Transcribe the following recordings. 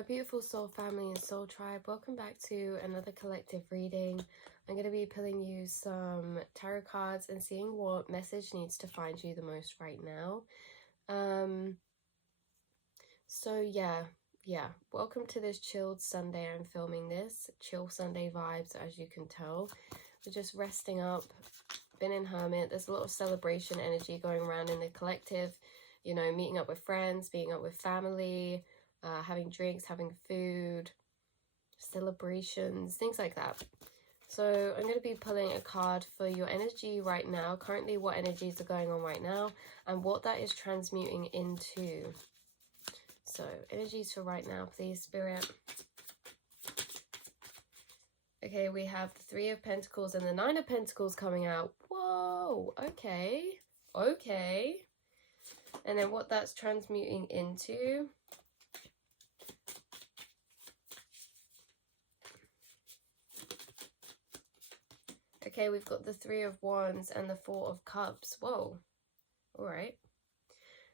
my beautiful soul family and soul tribe, welcome back to another collective reading. I'm going to be pulling you some tarot cards and seeing what message needs to find you the most right now. So yeah, welcome to this chilled Sunday. I'm filming this chill Sunday vibes, as you can tell. We're just resting up, been in hermit. There's a lot of celebration energy going around in the collective, you know, meeting up with friends, meeting up with family, having drinks, having food, celebrations, things like that. So I'm going to be pulling a card for your energy right now, currently what energies are going on right now, and what that is transmuting into. So energies for right now, please, Spirit. Okay, we have the Three of Pentacles and the Nine of Pentacles coming out. Whoa, okay. And then what that's transmuting into. Okay, we've got the Three of Wands and the Four of Cups. Whoa. All right.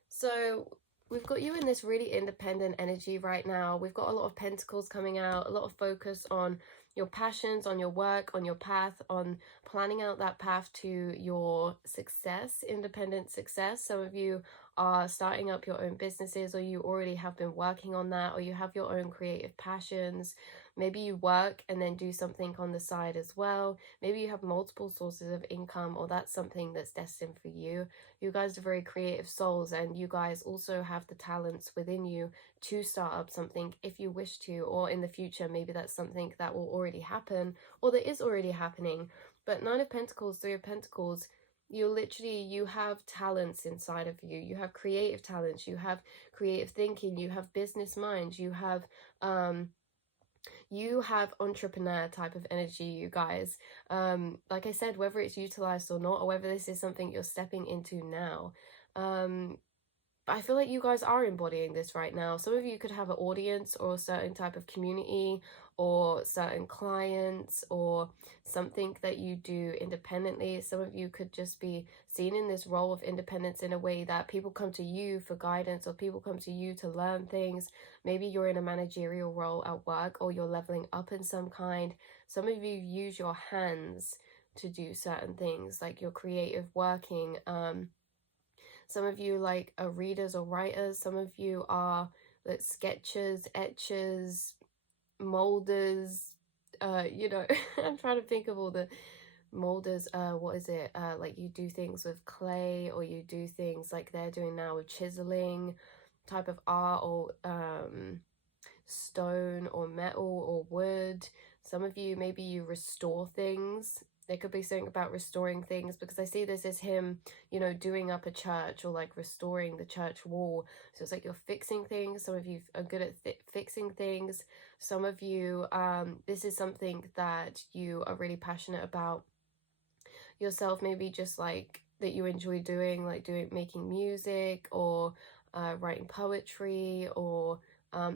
So we've got you in this really independent energy right now. We've got a lot of pentacles coming out, a lot of focus on your passions, on your work, on your path, on planning out that path to your success, independent success. Some of you are starting up your own businesses, or you already have been working on that, or you have your own creative passions. Maybe you work and then do something on the side as well. Maybe you have multiple sources of income, or that's something that's destined for you. You guys are very creative souls, and you guys also have the talents within you to start up something if you wish to, or in the future maybe that's something that will already happen, or that is already happening. But Nine of Pentacles, Three of Pentacles, you have talents inside of you. You have creative talents, you have creative thinking, you have business mind, you have entrepreneur type of energy, you guys. Like I said, whether it's utilized or not, or whether this is something you're stepping into now, I feel like you guys are embodying this right now. Some of you could have an audience or a certain type of community or certain clients or something that you do independently. Some of you could just be seen in this role of independence in a way that people come to you for guidance, or people come to you to learn things. Maybe you're in a managerial role at work, or you're leveling up in some kind. Some of you use your hands to do certain things, like your creative working. Some of you like are readers or writers. Some of you are like sketchers, etchers, molders. You know, I'm trying to think of all the molders. What is it? Like you do things with clay, or you do things like they're doing now with chiseling type of art, or stone or metal or wood. Some of you, maybe you restore things. There could be something about restoring things, because I see this as him, you know, doing up a church, or like restoring the church wall. So it's like you're fixing things. Some of you are good at fixing things. Some of you, this is something that you are really passionate about yourself, maybe just like that you enjoy doing, like making music, or writing poetry, or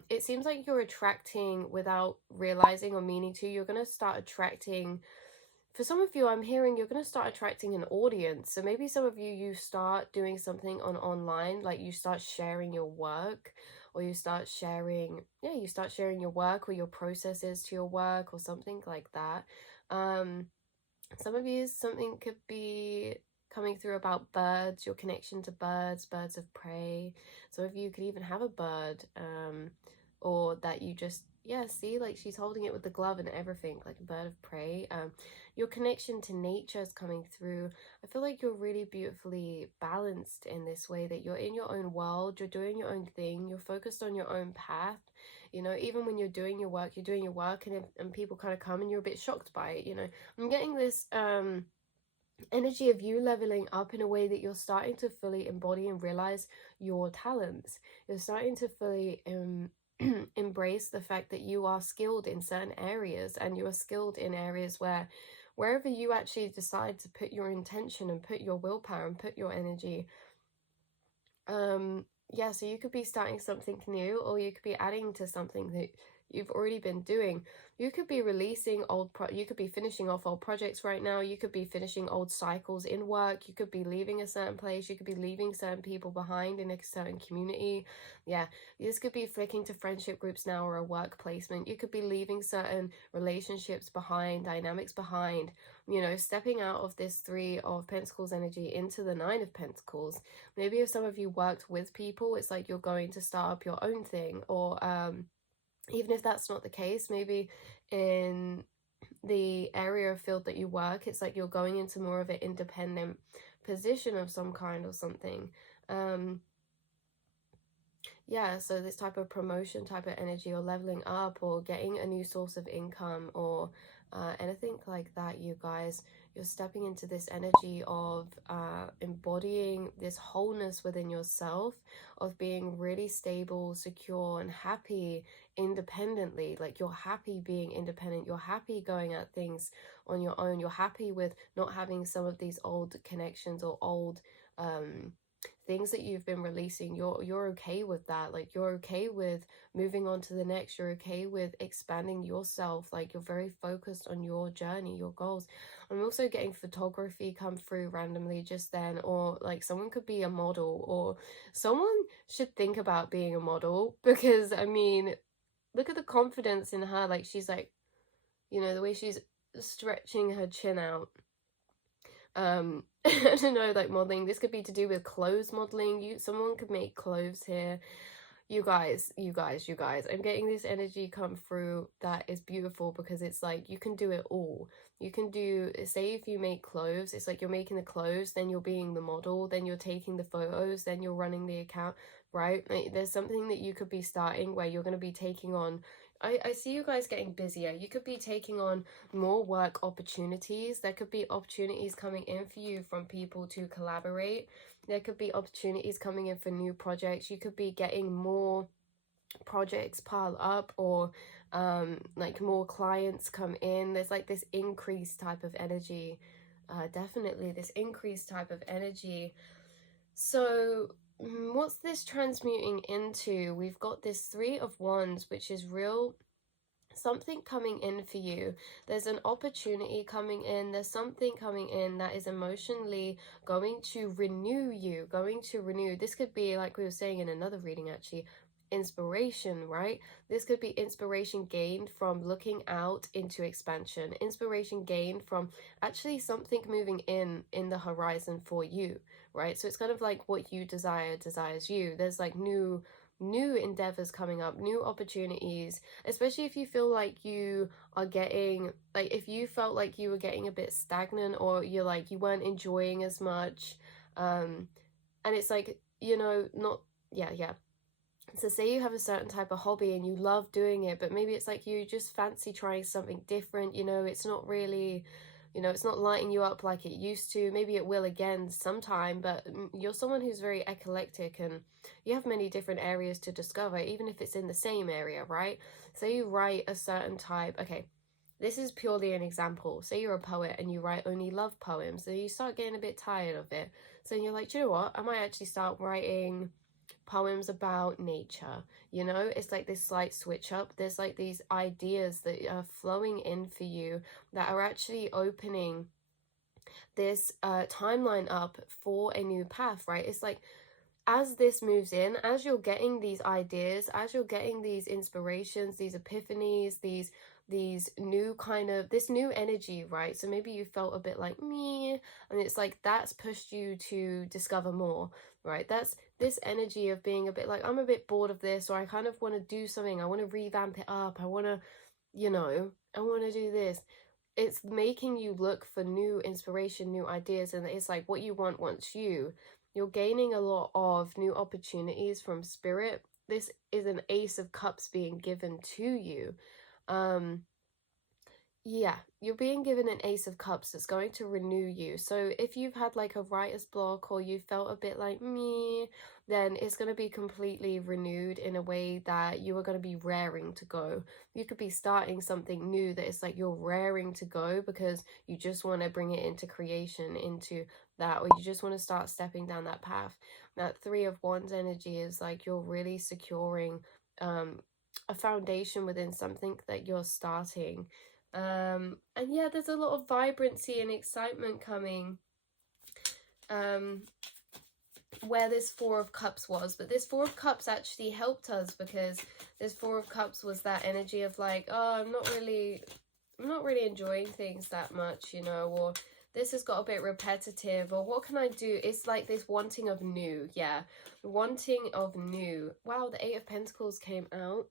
it seems like you're attracting, without realizing or meaning to, you're going to start attracting. For some of you, I'm hearing you're going to start attracting an audience. So maybe some of you start doing something online, like you start sharing your work, or you start sharing your work, or your processes to your work, or something like that. Some of you, something could be coming through about birds, your connection to birds, birds of prey. Some of you could even have a bird, or that you just, see, like she's holding it with the glove and everything, like a bird of prey. Your connection to nature is coming through. I feel like you're really beautifully balanced in this way, that you're in your own world, you're doing your own thing, you're focused on your own path. You know, even when you're doing your work, and people kind of come and you're a bit shocked by it. You know, I'm getting this energy of you leveling up in a way that you're starting to fully embody and realize your talents. You're starting to fully embrace the fact that you are skilled in certain areas, and you are skilled in areas wherever you actually decide to put your intention and put your willpower and put your energy. So you could be starting something new, or you could be adding to something that you've already been doing. You could be releasing you could be finishing off old projects right now. You could be finishing old cycles in work. You could be leaving a certain place. You could be leaving certain people behind in a certain community. Yeah, this could be flicking to friendship groups now or a work placement. You could be leaving certain relationships behind, dynamics behind, you know, stepping out of this Three of Pentacles energy into the Nine of Pentacles. Maybe if some of you worked with people, it's like you're going to start up your own thing, or even if that's not the case, maybe in the area of field that you work, it's like you're going into more of an independent position of some kind or something. Yeah, so this type of promotion type of energy, or leveling up, or getting a new source of income, or anything like that, you guys. You're stepping into this energy of embodying this wholeness within yourself, of being really stable, secure, and happy independently. Like, you're happy being independent. You're happy going at things on your own. You're happy with not having some of these old connections or old things that you've been releasing. You're okay with that. Like, you're okay with moving on to the next. You're okay with expanding yourself. Like, you're very focused on your journey, your goals. I'm also getting photography come through randomly just then, or like someone could be a model, or someone should think about being a model, because I mean, look at the confidence in her. Like, she's like, you know, the way she's stretching her chin out. I don't know, like modeling. This could be to do with clothes modeling. Someone could make clothes here. You guys, I'm getting this energy come through that is beautiful, because it's like you can do it all. You can do, say if you make clothes, it's like you're making the clothes, then you're being the model, then you're taking the photos, then you're running the account, right? Like, there's something that you could be starting where you're going to be taking on. I see you guys getting busier. You could be taking on more work opportunities. There could be opportunities coming in for you from people to collaborate. There could be opportunities coming in for new projects. You could be getting more projects pile up, or like more clients come in. There's like this increased type of energy. Definitely this increased type of energy. So what's this transmuting into? We've got this Three of Wands, which is real something coming in for you. There's an opportunity coming in. There's something coming in that is emotionally going to renew you, going to renew. This could be, like we were saying in another reading actually, inspiration, right? This could be inspiration gained from looking out into expansion, inspiration gained from actually something moving in the horizon for you, right? So it's kind of like what you desire desires you. There's like new endeavors coming up, new opportunities, especially if you feel like you are getting, like, if you felt like you were getting a bit stagnant, or you're like you weren't enjoying as much, and it's like, you know, not, yeah. So say you have a certain type of hobby and you love doing it, but maybe it's like you just fancy trying something different, you know, it's not really, you know, it's not lighting you up like it used to. Maybe it will again sometime, but you're someone who's very eclectic, and you have many different areas to discover, even if it's in the same area, right? Say you write a certain type, okay, this is purely an example. Say you're a poet and you write only love poems, so you start getting a bit tired of it. So you're like, do you know what? I might actually start writing poems about nature. You know, it's like this slight switch up. There's like these ideas that are flowing in for you that are actually opening this timeline up for a new path, right? It's like, as this moves in, as you're getting these ideas, as you're getting these inspirations, these epiphanies, these new kind of, this new energy, right? So maybe you felt a bit like me, and it's like that's pushed you to discover more, right? That's this energy of being a bit like, I'm a bit bored of this, or I kind of want to do something, I want to revamp it up, I want to, you know, I want to do this. It's making you look for new inspiration, new ideas, and it's like what you want wants you. You're gaining a lot of new opportunities from spirit. This is an Ace of Cups being given to you. Yeah, you're being given an Ace of Cups that's going to renew you. So if you've had like a writer's block, or you felt a bit like me, then it's going to be completely renewed in a way that you are going to be raring to go. You could be starting something new that is like you're raring to go, because you just want to bring it into creation, into that, or you just want to start stepping down that path. That Three of Wands energy is like you're really securing a foundation within something that you're starting. And yeah, there's a lot of vibrancy and excitement coming. Where this Four of Cups was, but this Four of Cups actually helped us, because this Four of Cups was that energy of like, oh, I'm not really enjoying things that much, you know, or this has got a bit repetitive, or what can I do? It's like this wanting of new. Yeah, wanting of new. Wow, the Eight of Pentacles came out.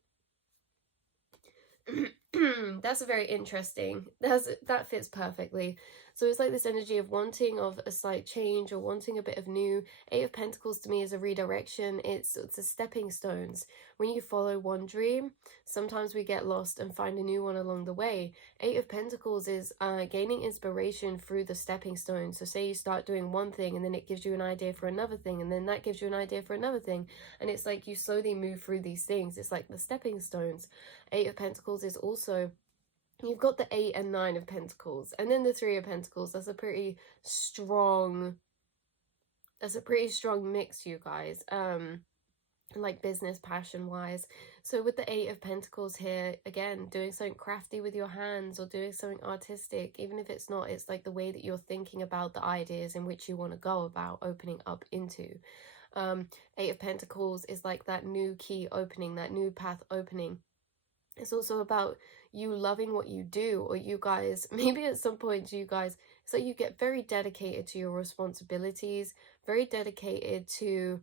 That's a very interesting, that fits perfectly. So it's like this energy of wanting of a slight change, or wanting a bit of new. Eight of Pentacles to me is a redirection. It's a stepping stones. When you follow one dream, sometimes we get lost and find a new one along the way. Eight of Pentacles is gaining inspiration through the stepping stones. So say you start doing one thing, and then it gives you an idea for another thing, and then that gives you an idea for another thing, and it's like you slowly move through these things. It's like the stepping stones. Eight of Pentacles is also, you've got the 8 and 9 of Pentacles, and then the 3 of Pentacles. That's a pretty strong mix, you guys. Like business passion wise. So with the 8 of Pentacles here, again, doing something crafty with your hands, or doing something artistic, even if it's not, it's like the way that you're thinking about the ideas in which you want to go about opening up into. 8 of Pentacles is like that new key opening, that new path opening. It's also about you loving what you do, or you guys, maybe at some point you guys, so you get very dedicated to your responsibilities, very dedicated to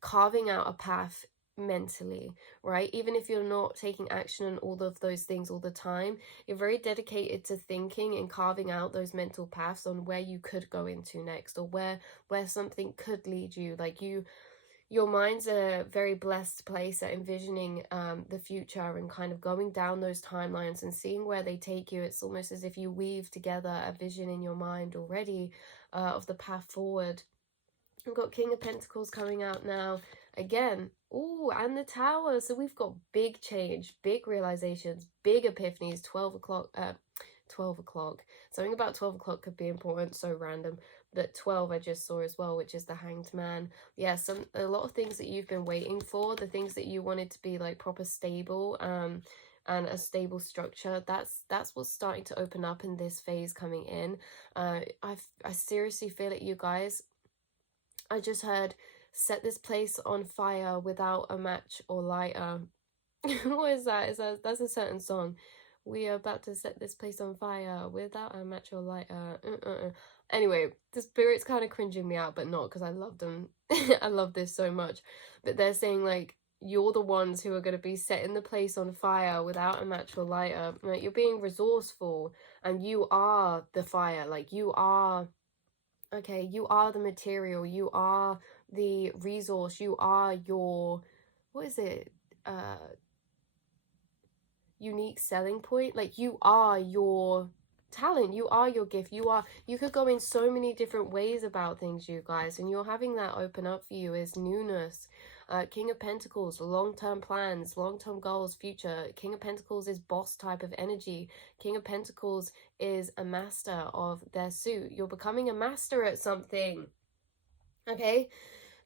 carving out a path mentally, right? Even if you're not taking action on all of those things all the time, you're very dedicated to thinking and carving out those mental paths on where you could go into next, or where something could lead you. Like your mind's a very blessed place at envisioning the future, and kind of going down those timelines and seeing where they take you. It's almost as if you weave together a vision in your mind already of the path forward. We've got King of Pentacles coming out now again. Oh, and the Tower. So we've got big change, big realizations, big epiphanies. 12 o'clock. Something about 12 o'clock could be important, so random. But 12 I just saw as well, which is the Hanged Man. Yeah, a lot of things that you've been waiting for, the things that you wanted to be like proper stable, and a stable structure, that's what's starting to open up in this phase coming in. I seriously feel it, you guys. I just heard, set this place on fire without a match or lighter. What is that? That's a certain song. We are about to set this place on fire without a match or lighter. Anyway, the spirit's kind of cringing me out, but not, because I love them. I love this so much. But they're saying like, you're the ones who are going to be setting the place on fire without a match or lighter. Like, you're being resourceful, and you are the fire. Like, you are, okay, you are the material, you are the resource, you are your, what is it, unique selling point. Like, you are your talent, you are your gift, you could go in so many different ways about things, you guys, and you're having that open up for you is newness. King of Pentacles, long-term plans, long-term goals, future. King of Pentacles is boss type of energy. King of Pentacles is a master of their suit. You're becoming a master at something, okay?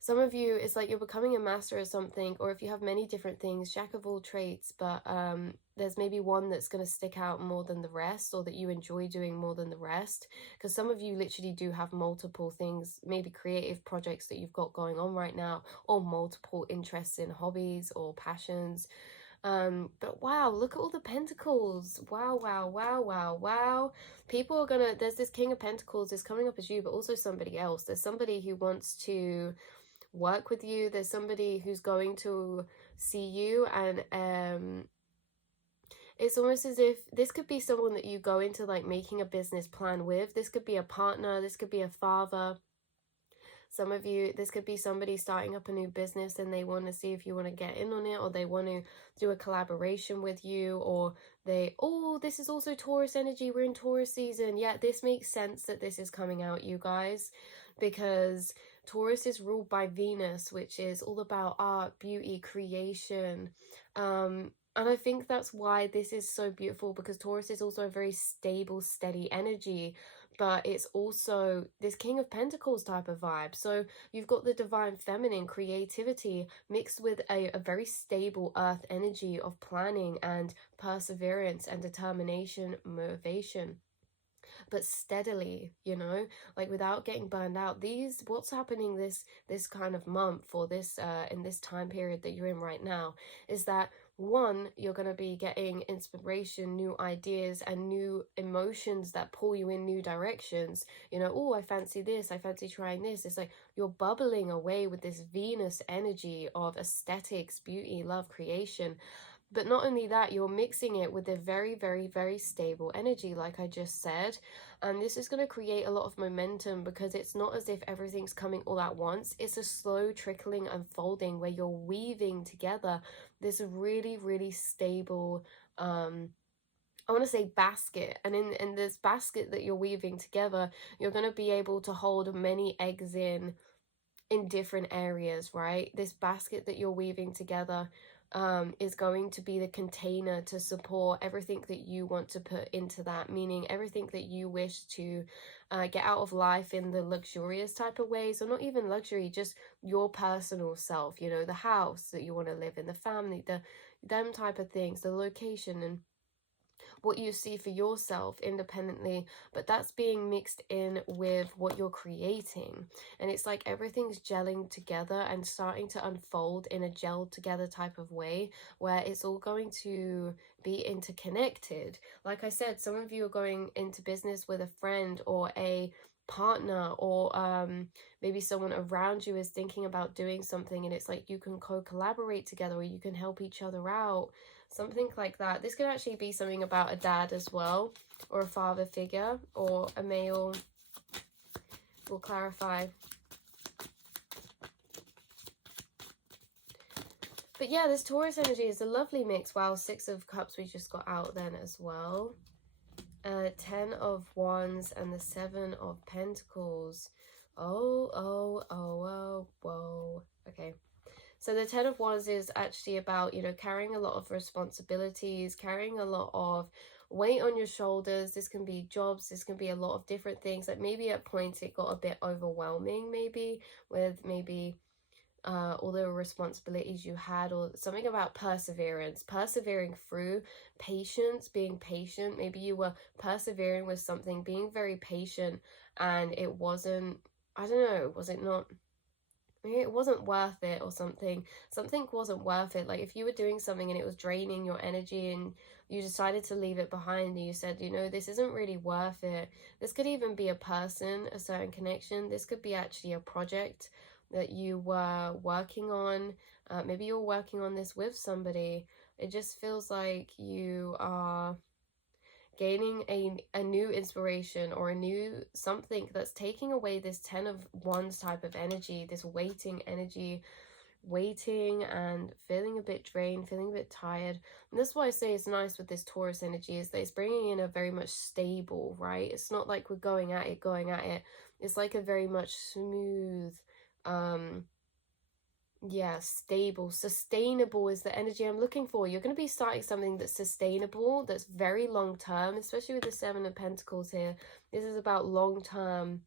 Some of you, it's like you're becoming a master of something, or if you have many different things, jack of all trades, but there's maybe one that's going to stick out more than the rest, or that you enjoy doing more than the rest. Because some of you literally do have multiple things, maybe creative projects that you've got going on right now, or multiple interests in hobbies or passions. But wow, look at all the pentacles. Wow, wow, wow, wow, wow. People are gonna, there's this King of Pentacles is coming up as you, but also somebody else. There's somebody who wants to work with you. There's somebody who's going to see you, and it's almost as if this could be someone that you go into like making a business plan with. This could be a partner, this could be a father. Some of you, this could be somebody starting up a new business, and they want to see if you want to get in on it, or they want to do a collaboration with you, or oh, this is also Taurus energy. We're in Taurus season. Yeah, this makes sense that this is coming out, you guys, because Taurus is ruled by Venus, which is all about art, beauty, creation. And I think that's why this is so beautiful, because Taurus is also a very stable, steady energy. but it's also this King of Pentacles type of vibe. So you've got the divine feminine creativity mixed with a very stable earth energy of planning and perseverance and determination, motivation, but steadily, you know, like without getting burned out. What's happening this kind of month, or this in this time period that you're in right now, is that one, you're going to be getting inspiration, new ideas, and new emotions that pull you in new directions. You know, oh, I fancy this, I fancy trying this. It's like you're bubbling away with this Venus energy of aesthetics, beauty, love, creation. But not only that, you're mixing it with a very, very, very stable energy, like I just said. And this is going to create a lot of momentum, because it's not as if everything's coming all at once. It's a slow trickling unfolding where you're weaving together this really, really stable, I want to say basket. And in this basket that you're weaving together, you're going to be able to hold many eggs in different areas, right? This basket that you're weaving together is going to be the container to support everything that you want to put into that, meaning everything that you wish to get out of life in the luxurious type of ways, or not even luxury, just your personal self, you know, the house that you want to live in, the family, them type of things, the location, and what you see for yourself independently, but that's being mixed in with what you're creating. And it's like everything's gelling together and starting to unfold in a gel together type of way, where it's all going to be interconnected. Like I said, some of you are going into business with a friend or a partner, or maybe someone around you is thinking about doing something, and it's like you can co-collaborate together, or you can help each other out, something like that. This could actually be something about a dad as well, or a father figure, or a male. We'll clarify. But yeah, this Taurus energy is a lovely mix. Wow, Six of Cups we just got out then as well. 10 of Wands and the 7 of Pentacles. Oh, whoa. Okay. So the 10 of Wands is actually about, you know, carrying a lot of responsibilities, carrying a lot of weight on your shoulders. This can be jobs, this can be a lot of different things. Like maybe at points it got a bit overwhelming, maybe with maybe all the responsibilities you had, or something about perseverance, persevering through, patience, being patient. Maybe you were persevering with something, being very patient, and it wasn't, I don't know, was it not, it wasn't worth it, or something wasn't worth it. Like if you were doing something and it was draining your energy, and you decided to leave it behind, and you said, you know, this isn't really worth it. This could even be a person, a certain connection. This could be actually a project that you were working on. Maybe you're working on this with somebody. It just feels like you are gaining a new inspiration, or a new something that's taking away this 10 of Wands type of energy, this waiting energy, waiting and feeling a bit drained, feeling a bit tired. And that's why I say it's nice with this Taurus energy, is that it's bringing in a very much stable, right? It's not like we're going at it. It's like a very much smooth, yeah, stable, sustainable is the energy I'm looking for. You're going to be starting something that's sustainable, that's very long term, especially with the 7 of Pentacles here. This is about long term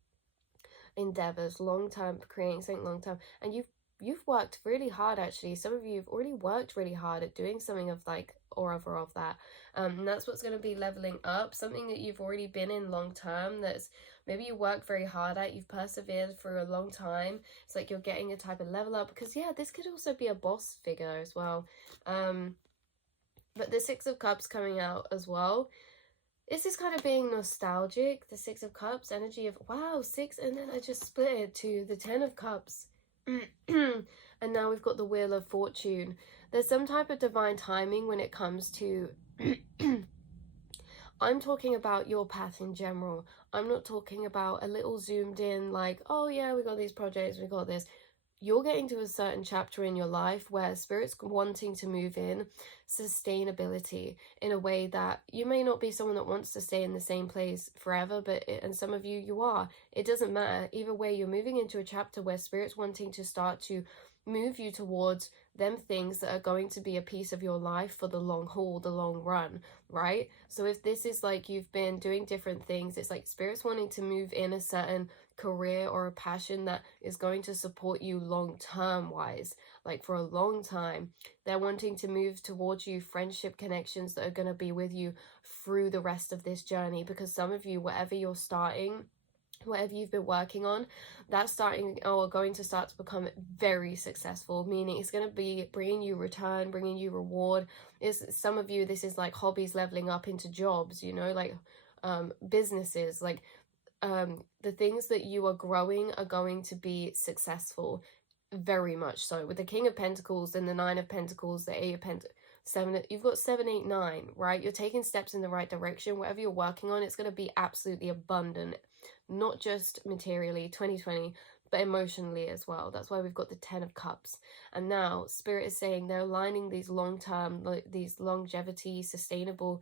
endeavors, long term, creating something long term. And you've worked really hard, actually. Some of you have already worked really hard at doing something of like, or other of that. And that's what's going to be leveling up, something that you've already been in long term, that's maybe you worked very hard at, you've persevered for a long time. It's like you're getting a type of level up, because yeah, this could also be a boss figure as well. But the 6 of Cups coming out as well, this is kind of being nostalgic. The 6 of Cups, energy of, wow, 6, and then I just split it to the 10 of Cups. And now we've got the Wheel of Fortune. There's some type of divine timing when it comes to I'm talking about your path in general. I'm not talking about a little zoomed in like, oh yeah, we got these projects, we got this. You're getting to a certain chapter in your life where Spirit's wanting to move in sustainability in a way that you may not be someone that wants to stay in the same place forever, and some of you are. It doesn't matter. Either way, you're moving into a chapter where Spirit's wanting to start to move you towards them things that are going to be a piece of your life for the long haul, the long run, right? So if this is like you've been doing different things, it's like spirit's wanting to move in a certain career or a passion that is going to support you long term wise, like for a long time. They're wanting to move towards you friendship connections that are going to be with you through the rest of this journey, because some of you, whatever you're starting, whatever you've been working on, that's starting or going to start to become very successful, meaning it's going to be bringing you return, bringing you reward. Is some of you, this is like hobbies leveling up into jobs, you know, like businesses, like the things that you are growing are going to be successful, very much so. With the King of Pentacles and the Nine of Pentacles, the Eight of Pentacles, seven, you've got 7, 8, 9, right? You're taking steps in the right direction. Whatever you're working on, it's going to be absolutely abundant, not just materially, 2020, but emotionally as well. That's why we've got the 10 of Cups. And now Spirit is saying they're aligning these long-term, like these longevity, sustainable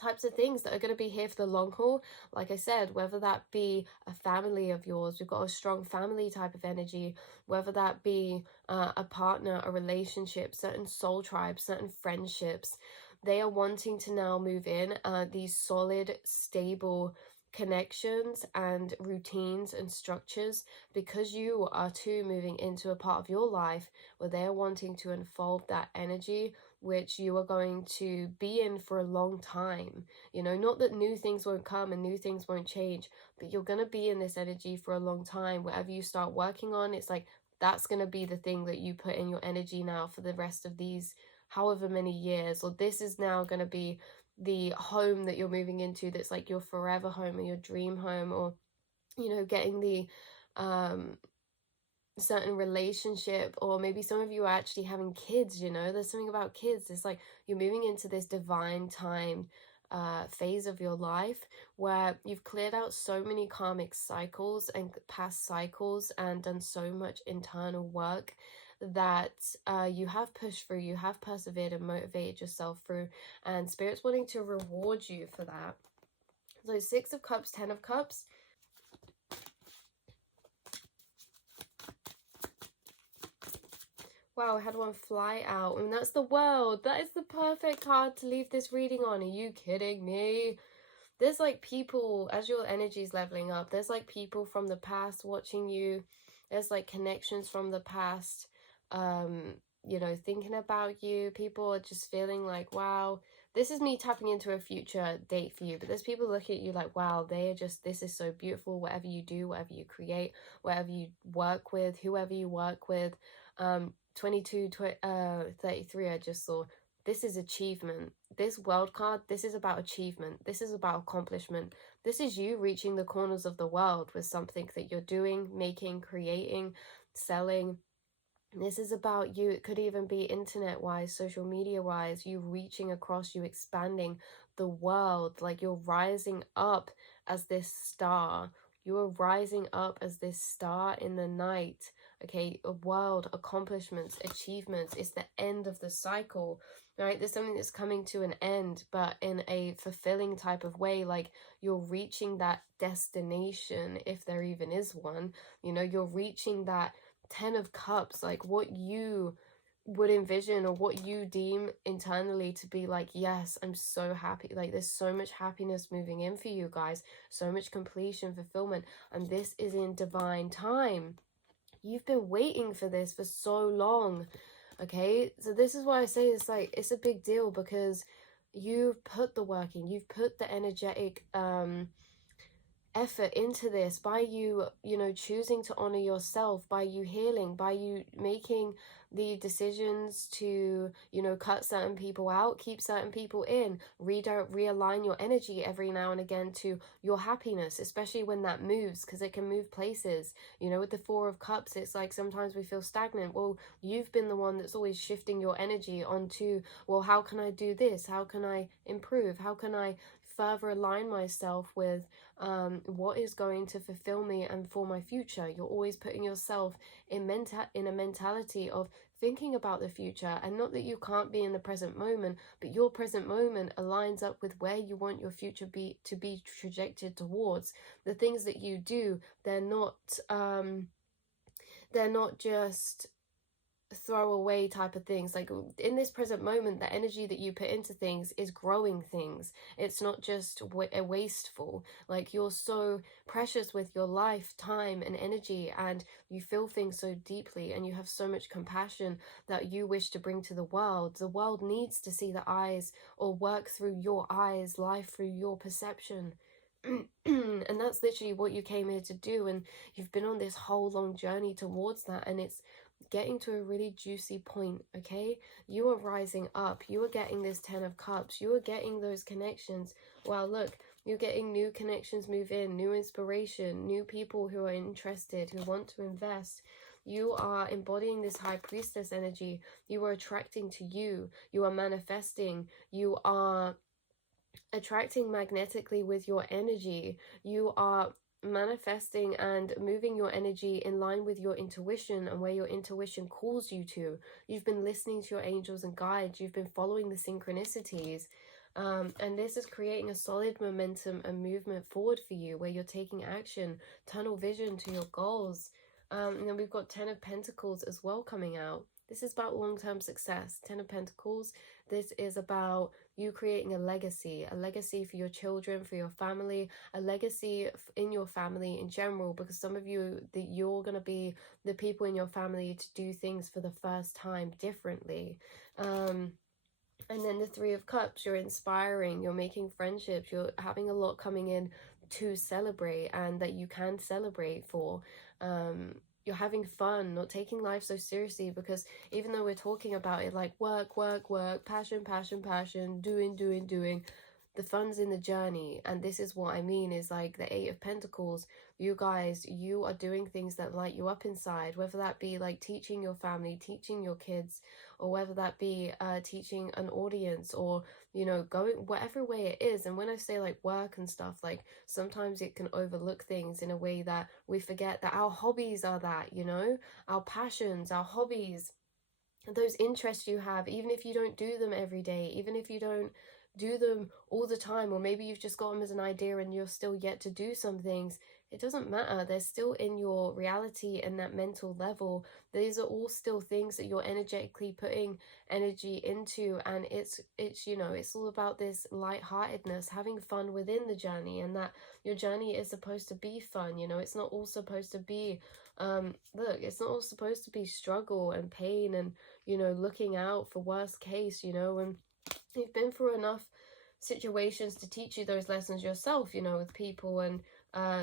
types of things that are going to be here for the long haul. Like I said, whether that be a family of yours, we've got a strong family type of energy, whether that be a partner, a relationship, certain soul tribes, certain friendships, they are wanting to now move in these solid, stable connections and routines and structures, because you are too moving into a part of your life where they're wanting to unfold that energy, which you are going to be in for a long time. You know, not that new things won't come and new things won't change, but you're going to be in this energy for a long time. Whatever you start working on, it's like that's going to be the thing that you put in your energy now for the rest of these however many years, or this is now going to be the home that you're moving into, that's like your forever home or your dream home, or you know, getting the certain relationship, or maybe some of you are actually having kids. You know, there's something about kids, it's like you're moving into this divine time phase of your life where you've cleared out so many karmic cycles and past cycles and done so much internal work that you have pushed through, you have persevered and motivated yourself through, and Spirit's wanting to reward you for that. So 6 of Cups, 10 of Cups. Wow, I had one fly out, and that's the World. That is the perfect card to leave this reading on. Are you kidding me? There's like people, as your energy's leveling up, there's like people from the past watching you. There's like connections from the past, you know, thinking about you. People are just feeling like, wow, this is me tapping into a future date for you. But there's people looking at you like, wow, they are just, this is so beautiful. Whatever you do, whatever you create, whatever you work with, whoever you work with. 33, I just saw, this is achievement. This World card, this is about achievement. This is about accomplishment. This is you reaching the corners of the world with something that you're doing, making, creating, selling. This is about you. It could even be internet wise, social media wise, you reaching across, you expanding the world. Like you're rising up as this star. You are rising up as this star in the night. Okay, a world, accomplishments, achievements. It's the end of the cycle, right? There's something that's coming to an end, but in a fulfilling type of way. Like you're reaching that destination, if there even is one. You know, you're reaching that 10 of Cups, like what you would envision or what you deem internally to be like, yes, I'm so happy. Like there's so much happiness moving in for you guys, so much completion, fulfillment, and this is in divine time. You've been waiting for this for so long. Okay, so this is why I say it's like it's a big deal, because you've put the work in, you've put the energetic effort into this, by you, you know, choosing to honor yourself, by you healing, by you making the decisions to, you know, cut certain people out, keep certain people in, realign your energy every now and again to your happiness, especially when that moves, because it can move places. You know, with the 4 of Cups, it's like sometimes we feel stagnant. Well, you've been the one that's always shifting your energy onto, well, how can I do this? How can I improve? How can I further align myself with what is going to fulfill me and for my future? You're always putting yourself in a mentality of thinking about the future, and not that you can't be in the present moment, but your present moment aligns up with where you want your future to be trajected towards. The things that you do, they're not just throw away type of things. Like in this present moment, the energy that you put into things is growing things. It's not just wasteful. Like you're so precious with your life, time, and energy, and you feel things so deeply, and you have so much compassion that you wish to bring to the world. The world needs to see the eyes, or work through your eyes, life through your perception. And that's literally what you came here to do, and you've been on this whole long journey towards that, and it's getting to a really juicy point. Okay, you are rising up, you are getting this 10 of cups, you are getting those connections. Wow, look, you're getting new connections move in, new inspiration, new people who are interested, who want to invest. You are embodying this high priestess energy. You are attracting to you, you are manifesting, you are attracting magnetically with your energy. You are manifesting and moving your energy in line with your intuition and where your intuition calls you to. You've been listening to your angels and guides. You've been following the synchronicities. And this is creating a solid momentum and movement forward for you, where you're taking action, tunnel vision to your goals. And then we've got 10 of Pentacles as well coming out. This is about long-term success. 10 of Pentacles, this is about you creating a legacy for your children, for your family, a legacy in your family in general, because some of you, that you're going to be the people in your family to do things for the first time differently. And then the 3 of Cups, you're inspiring, you're making friendships, you're having a lot coming in to celebrate, and that you can celebrate for. You're having fun, not taking life so seriously, because even though we're talking about it like work, work, work, passion, passion, passion, doing, doing, doing, the fun's in the journey. And this is what I mean, is like the 8 of Pentacles. You guys, you are doing things that light you up inside, whether that be like teaching your family, teaching your kids, or whether that be teaching an audience, or, you know, going whatever way it is. And when I say like work and stuff, like sometimes it can overlook things in a way that we forget that our hobbies are that, you know, our passions, our hobbies, those interests you have, even if you don't do them every day, even if you don't do them all the time, or maybe you've just got them as an idea and you're still yet to do some things, it doesn't matter. They're still in your reality and that mental level. These are all still things that you're energetically putting energy into, and it's you know, it's all about this lightheartedness, having fun within the journey, and that your journey is supposed to be fun. You know, it's not all supposed to be look, it's not all supposed to be struggle and pain and, you know, looking out for worst case, you know. And you've been through enough situations to teach you those lessons yourself, you know, with people and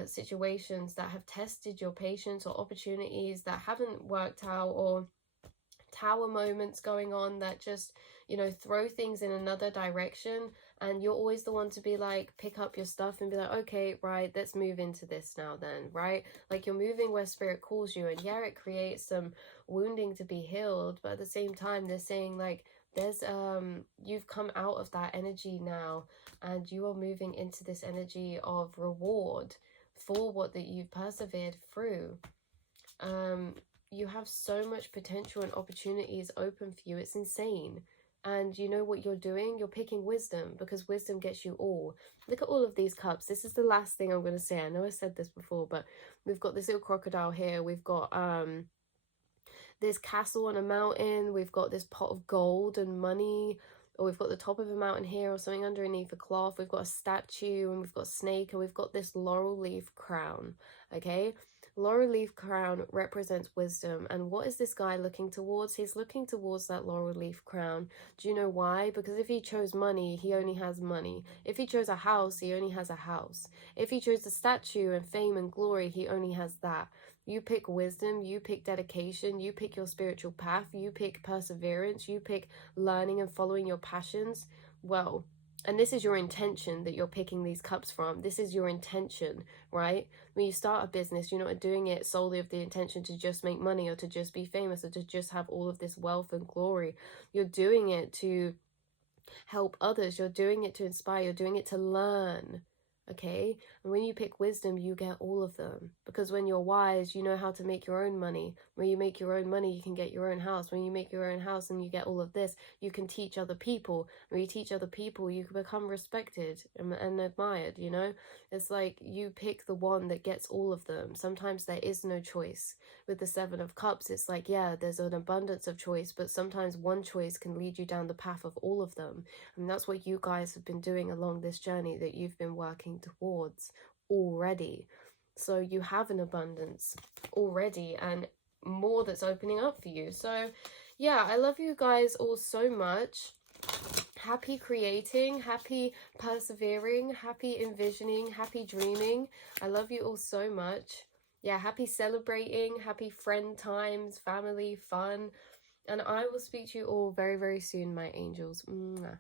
situations that have tested your patience, or opportunities that haven't worked out, or tower moments going on that just, you know, throw things in another direction. And you're always the one to be like, pick up your stuff and be like, okay, right, let's move into this now then, right? Like you're moving where spirit calls you. And yeah, it creates some wounding to be healed, but at the same time they're saying like, there's you've come out of that energy now, and you are moving into this energy of reward for what that you've persevered through. You have so much potential and opportunities open for you. It's insane. And you know what you're doing? You're picking wisdom, because wisdom gets you all. Look at all of these cups. This is the last thing I'm going to say. I know I said this before, but we've got this little crocodile here. We've got this castle on a mountain. We've got this pot of gold and money. Or we've got the top of a mountain here, or something underneath a cloth. We've got a statue, and we've got a snake, and we've got this laurel leaf crown. Okay, laurel leaf crown represents wisdom. And what is this guy looking towards? He's looking towards that laurel leaf crown. Do you know why? Because if he chose money, he only has money. If he chose a house, he only has a house. If he chose a statue and fame and glory, he only has that. You pick wisdom, you pick dedication, you pick your spiritual path, you pick perseverance, you pick learning and following your passions. Well, and this is your intention that you're picking these cups from. This is your intention, right? When you start a business, you're not doing it solely with the intention to just make money, or to just be famous, or to just have all of this wealth and glory. You're doing it to help others. You're doing it to inspire. You're doing it to learn. okay? And when you pick wisdom, you get all of them. Because when you're wise, you know how to make your own money. When you make your own money, you can get your own house. When you make your own house and you get all of this, you can teach other people. When you teach other people, you can become respected and admired, you know? It's like you pick the one that gets all of them. Sometimes there is no choice. With the Seven of Cups, it's like, yeah, there's an abundance of choice, but sometimes one choice can lead you down the path of all of them. And that's what you guys have been doing along this journey that you've been working towards already. So you have an abundance already and more that's opening up for you. So yeah, I love you guys all so much. Happy creating, happy persevering, happy envisioning, happy dreaming. I love you all so much. Yeah, happy celebrating, happy friend times, family, fun. And I will speak to you all very, very soon, my angels. Mwah.